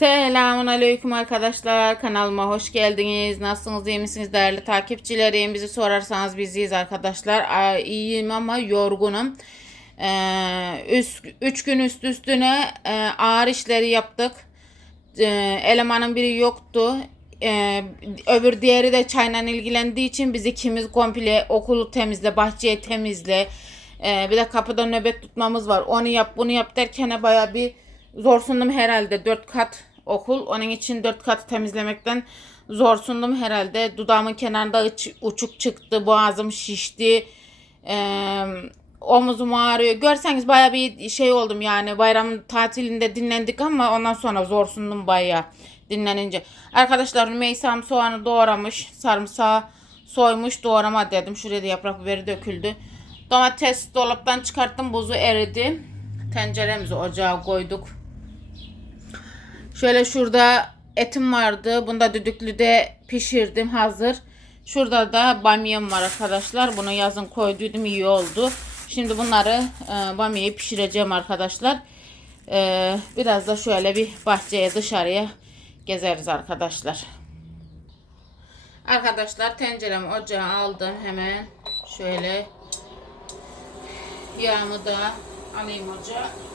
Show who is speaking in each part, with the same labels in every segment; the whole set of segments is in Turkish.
Speaker 1: Selamun Aleyküm arkadaşlar. Kanalıma hoş geldiniz. Nasılsınız? iyi misiniz değerli takipçilerim? Bizi sorarsanız biziz arkadaşlar. İyiyim ama yorgunum. Ee, üst, üç gün üst üstüne e, ağır işleri yaptık. Ee, elemanın biri yoktu. Ee, öbür diğeri de çayla ilgilendiği için biz ikimiz komple okulu temizle, bahçeyi temizle. Ee, bir de kapıda nöbet tutmamız var. Onu yap, bunu yap derken baya bir zorsundum herhalde. Dört kat okul. Onun için dört kat temizlemekten zorsundum herhalde. Dudağımın kenarında uç- uçuk çıktı. Boğazım şişti. Ee, omuzum ağrıyor. Görseniz baya bir şey oldum yani. Bayram tatilinde dinlendik ama ondan sonra zorsundum baya dinlenince. Arkadaşlar Rümeysam soğanı doğramış. Sarımsağı soymuş doğrama dedim. Şuraya da yaprak biberi döküldü. Domates dolaptan çıkarttım. Buzu eridi. Tenceremizi ocağa koyduk. Şöyle şurada etim vardı. Bunda düdüklüde pişirdim hazır. Şurada da bamyam var arkadaşlar. Bunu yazın koyduydum iyi oldu. Şimdi bunları e, bamyayı pişireceğim arkadaşlar. E, biraz da şöyle bir bahçeye dışarıya gezeriz arkadaşlar. Arkadaşlar tenceremi ocağa aldım hemen. Şöyle yağımı da alayım ocağa.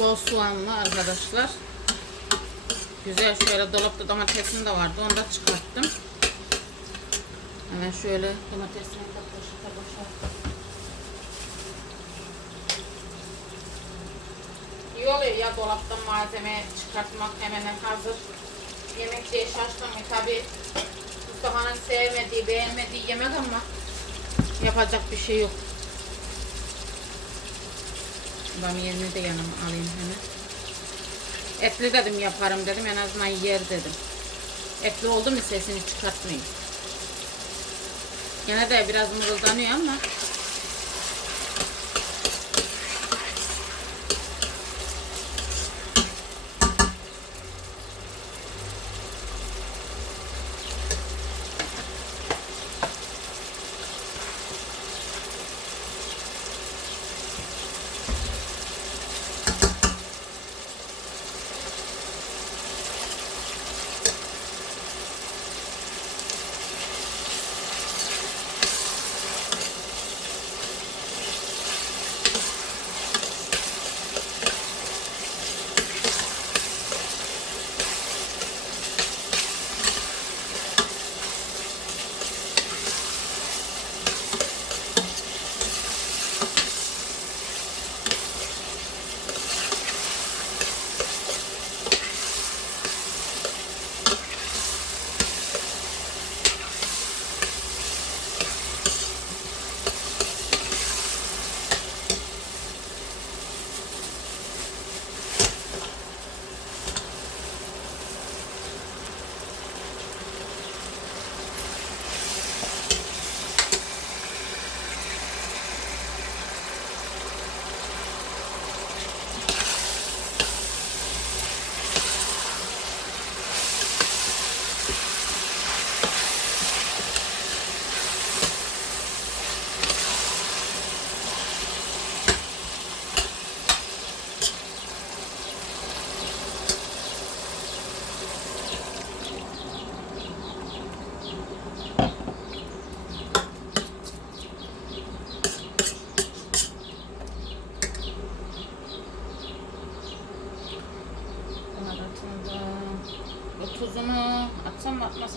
Speaker 1: Bol soğanlı arkadaşlar. Güzel şöyle dolapta domatesim de vardı. Onu da çıkarttım. Hemen şöyle domatesimi de poşete boşalttım. İyi oluyor ya dolaptan malzeme çıkartmak hemen hazır. Yemek diye şaştım. Tabi Mustafa'nın sevmediği, beğenmediği yemek ama yapacak bir şey yok. Bamyeni de yanıma alayım hemen. Etli dedim yaparım dedim en azından yer dedim. Etli oldu mu sesini çıkartmayayım. Yine de biraz mırıldanıyor ama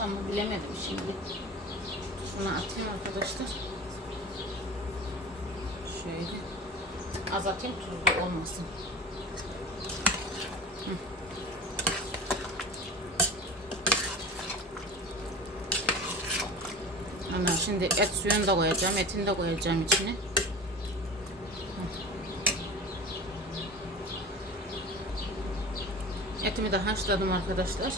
Speaker 1: mı bilemedim şimdi. Şunu atayım arkadaşlar. Şöyle. Az atayım tuzlu olmasın. Hı. Şimdi et suyunu da koyacağım. Etini de koyacağım içine. Etimi de haşladım arkadaşlar.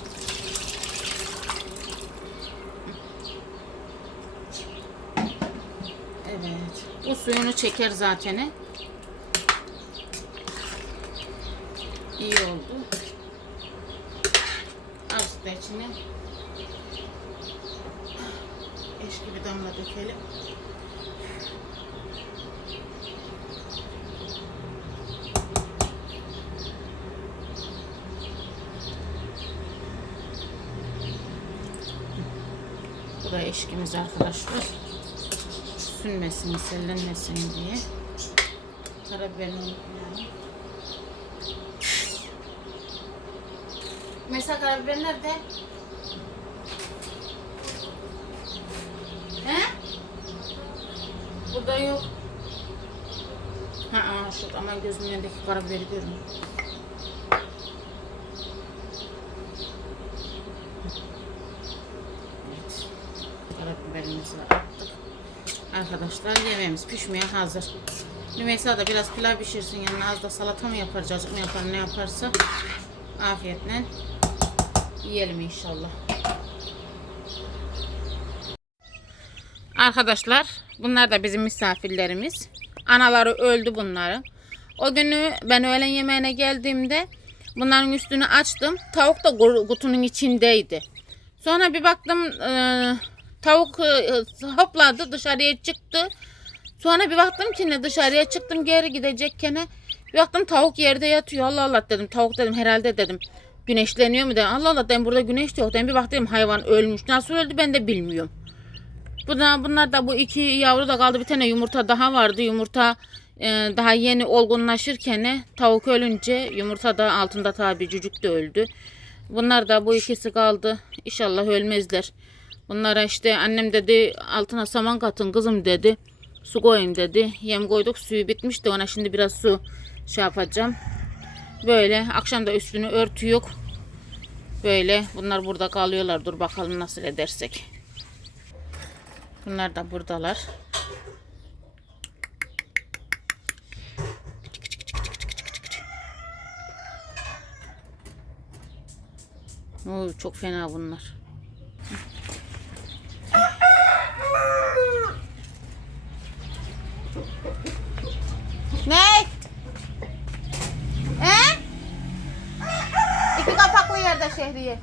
Speaker 1: Evet. Bu suyunu çeker zaten. İyi oldu. Azıcık da içine eşki bir damla dökelim. Bu da eşkimiz arkadaşlar. Sünmesin, sellenmesin diye. Karabiberini unutmayalım. Mesela karabiber nerede? He? Burada yok. Ha, aa, şu ama gözümün önündeki karabiberi görmüyor. Arkadaşlar yemeğimiz pişmeye hazır. Rümeysa da biraz pilav pişirsin yanına az da salata mı yapar, cacık mı yapar, ne yaparsa afiyetle yiyelim inşallah. Arkadaşlar bunlar da bizim misafirlerimiz. Anaları öldü bunların. O günü ben öğlen yemeğine geldiğimde bunların üstünü açtım. Tavuk da kutunun içindeydi. Sonra bir baktım e, tavuk e, hopladı dışarıya çıktı. Sonra bir baktım ki ne dışarıya çıktım geri gidecekken bir baktım tavuk yerde yatıyor. Allah Allah dedim. Tavuk dedim herhalde dedim. Güneşleniyor mu dedim. Allah Allah dedim burada güneş yok. Dedim bir baktım hayvan ölmüş. Nasıl öldü ben de bilmiyorum. Bunlar, bunlar da bu iki yavru da kaldı. Bir tane yumurta daha vardı. Yumurta e, daha yeni olgunlaşırken tavuk ölünce yumurta da altında tabi cücük de öldü. Bunlar da bu ikisi kaldı. İnşallah ölmezler. Bunlara işte annem dedi altına saman katın kızım dedi. Su koyayım dedi. Yem koyduk suyu bitmişti ona şimdi biraz su şey yapacağım. Böyle akşam da üstünü örtü yok. Böyle bunlar burada kalıyorlar. Dur bakalım nasıl edersek. Bunlar da buradalar. Oo, çok fena bunlar. Ne? He? İki kapaklı şehriye.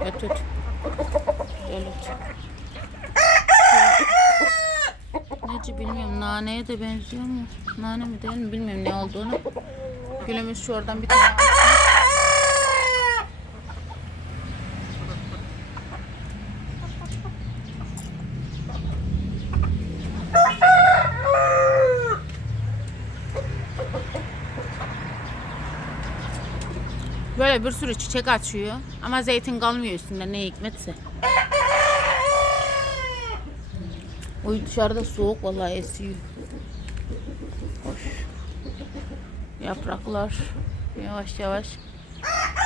Speaker 1: Öt öt. Öyle öt. Neci bilmiyorum. Naneye de benziyor mu? Nane mi değil mi bilmiyorum ne olduğunu. Gülümüz şu oradan bir tane Böyle bir sürü çiçek açıyor. Ama zeytin kalmıyor üstünde ne hikmetse. Oy dışarıda soğuk vallahi esiyor. Hoş. Yapraklar yavaş yavaş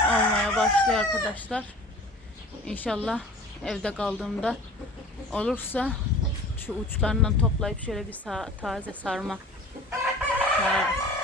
Speaker 1: olmaya başlıyor arkadaşlar. İnşallah evde kaldığımda olursa şu uçlarından toplayıp şöyle bir sa- taze sarma sararım.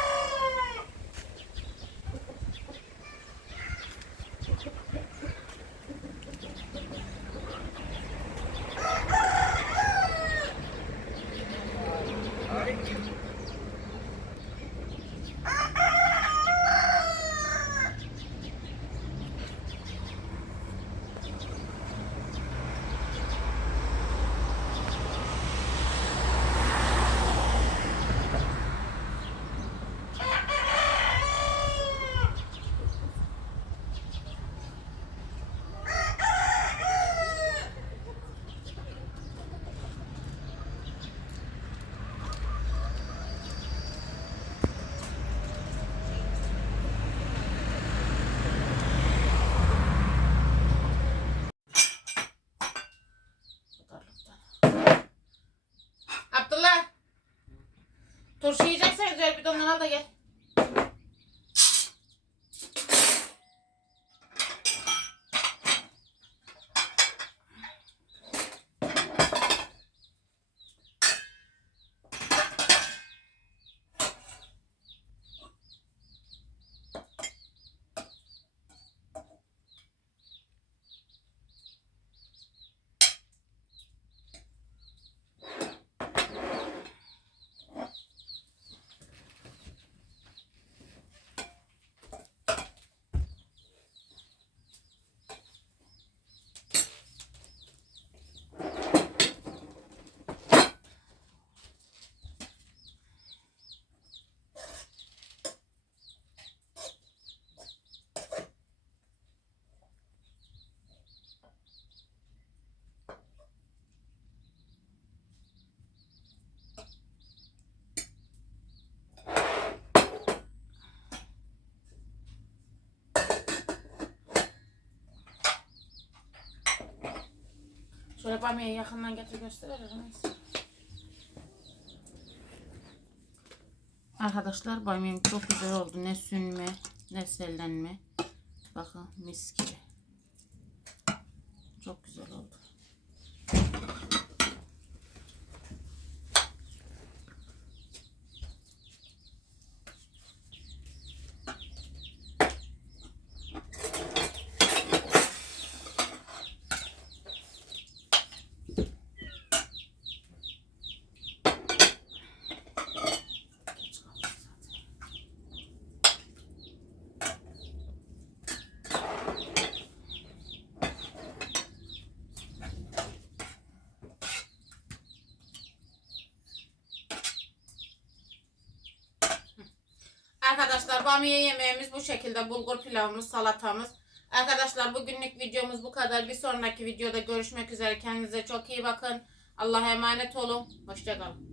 Speaker 1: Şöyle bamyayı yakından getir gösterelim. Arkadaşlar bamyam çok güzel oldu. Ne sünme ne sellenme. Bakın mis gibi. Çok güzel oldu. Geç kaldık zaten. Bamya yemeğimiz bu şekilde. Bulgur pilavımız, salatamız. Arkadaşlar bugünlük videomuz bu kadar. Bir sonraki videoda görüşmek üzere. Kendinize çok iyi bakın. Allah'a emanet olun. Hoşçakalın.